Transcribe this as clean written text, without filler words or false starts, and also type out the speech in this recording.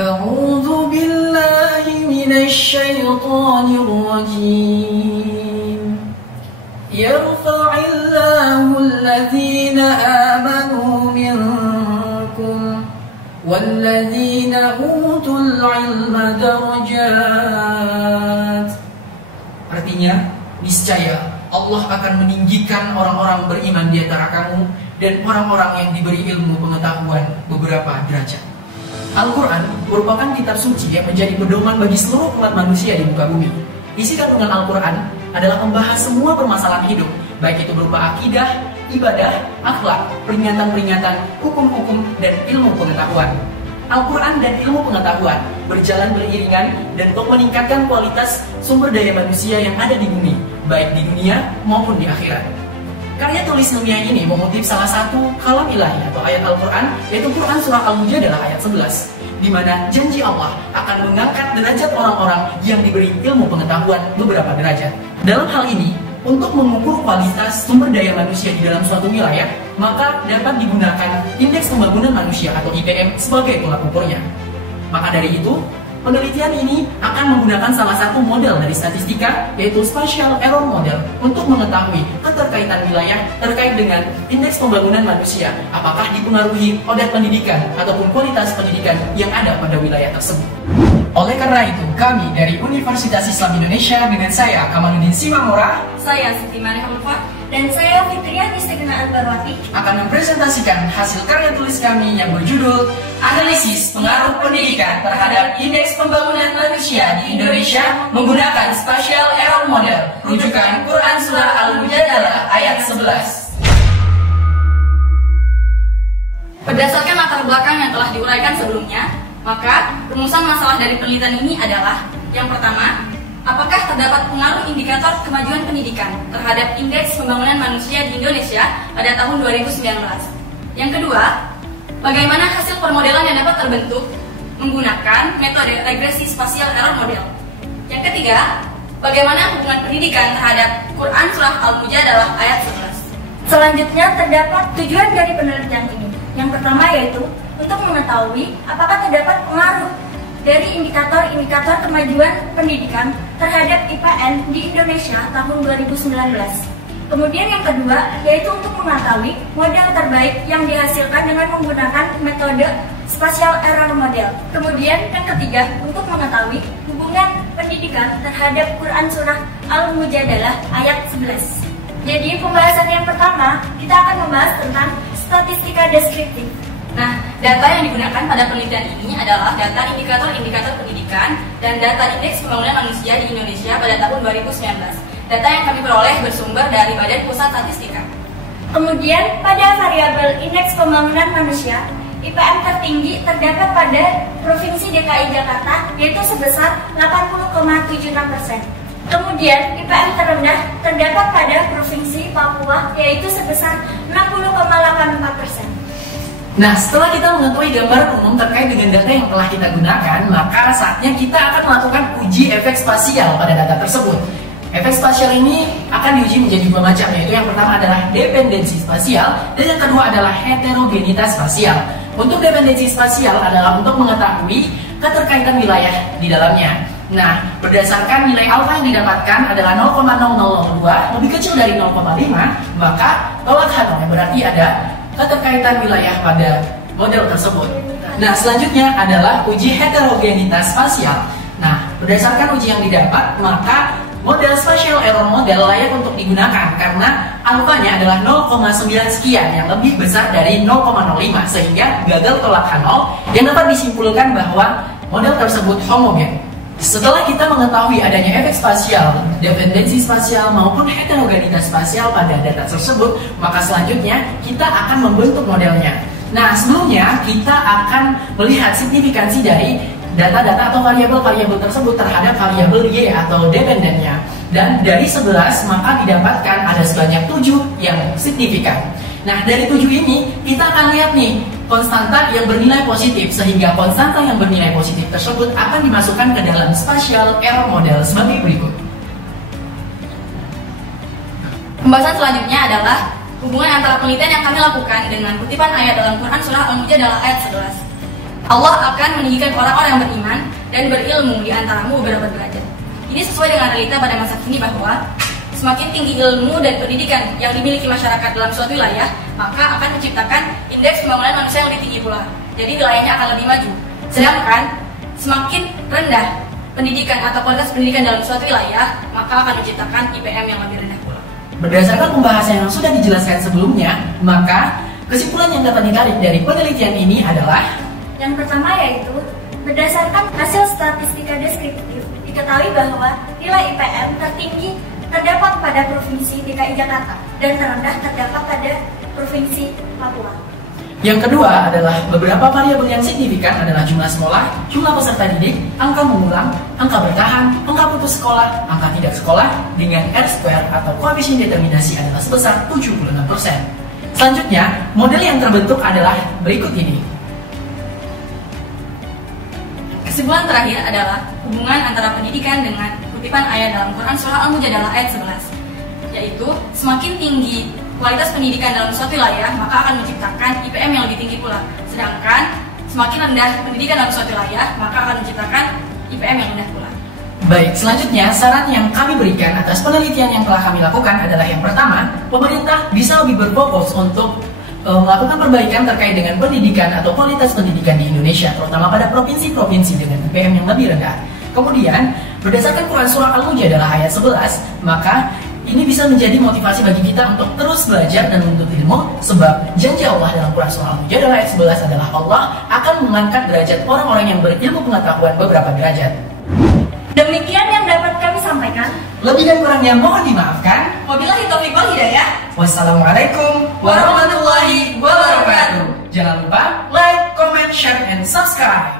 أعوذ بالله من الشيطان الرجيم يرفع الله الذين آمنوا منكم والذين أوتوا العلم درجات. Artinya, niscaya Allah akan meninggikan orang-orang beriman di antara kamu dan orang-orang yang diberi ilmu pengetahuan beberapa derajat. Al-Quran merupakan kitab suci yang menjadi pedoman bagi seluruh umat manusia di muka bumi. Isi kandungan Al-Quran adalah membahas semua permasalahan hidup, baik itu berupa akidah, ibadah, akhlak, peringatan-peringatan, hukum-hukum, dan ilmu pengetahuan. Al-Quran dan ilmu pengetahuan berjalan beriringan dan untuk meningkatkan kualitas sumber daya manusia yang ada di bumi, baik di dunia maupun di akhirat. Karya tulis ilmiah ini mengutip salah satu kalam ilahi atau ayat Al-Quran, yaitu Quran Surah Al-Mujadalah ayat 11, di mana janji Allah akan mengangkat derajat orang-orang yang diberi ilmu pengetahuan beberapa derajat. Dalam hal ini, untuk mengukur kualitas sumber daya manusia di dalam suatu wilayah, maka dapat digunakan Indeks Pembangunan Manusia atau IPM sebagai tolak ukurnya. Maka dari itu, penelitian ini akan menggunakan salah satu model dari statistika, yaitu Spatial Error Model, untuk mengetahui keterkaitan wilayah terkait dengan indeks pembangunan manusia, apakah dipengaruhi oleh pendidikan ataupun kualitas pendidikan yang ada pada wilayah tersebut. Oleh karena itu, kami dari Universitas Islam Indonesia dengan saya Kamaluddin Simamora, saya Siti Mariam Ulfa, dan saya Fitria Nistegena Anbarwati akan mempresentasikan hasil karya tulis kami yang berjudul Analisis Pengaruh Pendidikan Terhadap Indeks Pembangunan Manusia di Indonesia menggunakan Spatial Error Model, rujukan Quran Surah Al-Mujadalah ayat 11. Berdasarkan latar belakang yang telah diuraikan sebelumnya, maka rumusan masalah dari penelitian ini adalah: yang pertama, apakah terdapat pengaruh indikator kemajuan pendidikan terhadap indeks pembangunan manusia di Indonesia pada tahun 2019? Yang kedua, bagaimana hasil permodelan yang dapat terbentuk menggunakan metode regresi spasial error model? Yang ketiga, bagaimana hubungan pendidikan terhadap Quran Surah Al-Mujadalah ayat 11? Selanjutnya, terdapat tujuan dari penelitian ini. Yang pertama yaitu untuk mengetahui apakah terdapat pengaruh dari indikator-indikator kemajuan pendidikan terhadap IPN di Indonesia tahun 2019. Kemudian yang kedua yaitu untuk mengetahui model terbaik yang dihasilkan dengan menggunakan metode Spatial Error Model. Kemudian yang ketiga untuk mengetahui hubungan pendidikan terhadap Quran Surah Al-Mujadalah ayat 11. Jadi pembahasan yang pertama kita akan membahas tentang statistika deskriptif. Nah, data yang digunakan pada penelitian ini adalah data indikator-indikator pendidikan dan data indeks pembangunan manusia di Indonesia pada tahun 2019. Data yang kami peroleh bersumber dari Badan Pusat Statistika. Kemudian, pada variabel indeks pembangunan manusia, IPM tertinggi terdapat pada Provinsi DKI Jakarta, yaitu sebesar 80,76%. Kemudian, IPM terendah terdapat pada Provinsi Papua, yaitu sebesar 60,84%. Nah, setelah kita mengetahui gambaran umum terkait dengan data yang telah kita gunakan, maka saatnya kita akan melakukan uji efek spasial pada data tersebut. Efek spasial ini akan diuji menjadi dua macam, yaitu yang pertama adalah dependensi spasial dan yang kedua adalah heterogenitas spasial. Untuk dependensi spasial adalah untuk mengetahui keterkaitan wilayah di dalamnya. Nah, berdasarkan nilai alfa yang didapatkan adalah 0,0002, lebih kecil dari 0,5, maka tolak Hanoi berarti ada keterkaitan wilayah pada model tersebut. Nah, selanjutnya adalah uji heterogenitas spasial. Nah, berdasarkan uji yang didapat, maka model Spatial Error Model layak untuk digunakan karena alfanya adalah 0,9 sekian yang lebih besar dari 0,05 sehingga gagal tolak Hanoi yang dapat disimpulkan bahwa model tersebut homogen. Setelah kita mengetahui adanya efek spasial, dependensi spasial maupun heterogenitas spasial pada data tersebut, maka selanjutnya kita akan membentuk modelnya. Nah, sebelumnya kita akan melihat signifikansi dari data-data atau variabel-variabel tersebut terhadap variabel Y atau dependennya. Dan dari 11 maka didapatkan ada sebanyak 7 yang signifikan. Nah, dari 7 ini kita akan lihat nih konstanta yang bernilai positif, sehingga konstanta yang bernilai positif tersebut akan dimasukkan ke dalam Spatial Error Model sebagai berikut. Pembahasan selanjutnya adalah hubungan antara penelitian yang kami lakukan dengan kutipan ayat dalam Quran Surah Al-Mujadalah ayat 11. Allah akan meninggikan orang-orang yang beriman dan berilmu di antaramu beberapa derajat. Ini sesuai dengan realita pada masa kini bahwa semakin tinggi ilmu dan pendidikan yang dimiliki masyarakat dalam suatu wilayah, maka akan menciptakan indeks pembangunan manusia yang lebih tinggi pula. Jadi wilayahnya akan lebih maju. Sedangkan semakin rendah pendidikan atau kualitas pendidikan dalam suatu wilayah, maka akan menciptakan IPM yang lebih rendah pula. Berdasarkan pembahasan yang sudah dijelaskan sebelumnya, maka kesimpulan yang dapat ditarik dari penelitian ini adalah yang pertama yaitu berdasarkan hasil statistika deskriptif diketahui bahwa nilai IPM tertinggi terdapat pada Provinsi DKI Jakarta dan terendah terdapat pada Provinsi Papua. Yang kedua adalah beberapa variabel yang signifikan adalah jumlah sekolah, jumlah peserta didik, angka mengulang, angka bertahan, angka putus sekolah, angka tidak sekolah dengan R-2 atau koefisien determinasi adalah sebesar 76%. Selanjutnya, model yang terbentuk adalah berikut ini. Kesimpulan terakhir adalah hubungan antara pendidikan dengan kutipan ayat dalam Quran Surah Al-Mujadalah ayat 11, yaitu semakin tinggi kualitas pendidikan dalam suatu wilayah, maka akan menciptakan IPM yang lebih tinggi pula. Sedangkan semakin rendah pendidikan dalam suatu wilayah, maka akan menciptakan IPM yang rendah pula. Baik, selanjutnya saran yang kami berikan atas penelitian yang telah kami lakukan adalah yang pertama, pemerintah bisa lebih berfokus untuk melakukan perbaikan terkait dengan pendidikan atau kualitas pendidikan di Indonesia, terutama pada provinsi-provinsi dengan IPM yang lebih rendah. Kemudian, berdasarkan Quran Surah Al-Mujadalah ayat 11, maka ini bisa menjadi motivasi bagi kita untuk terus belajar dan menuntut ilmu, sebab janji Allah dalam Quran Surah Al-Mujadalah ayat 11 adalah Allah akan mengangkat derajat orang-orang yang berilmu pengetahuan beberapa derajat. Demikian yang dapat kami sampaikan. Lebih dan kurangnya mohon dimaafkan. Wabillahi taufiq wal hidayah. Wassalamualaikum warahmatullahi wabarakatuh. Jangan lupa like, comment, share, and subscribe.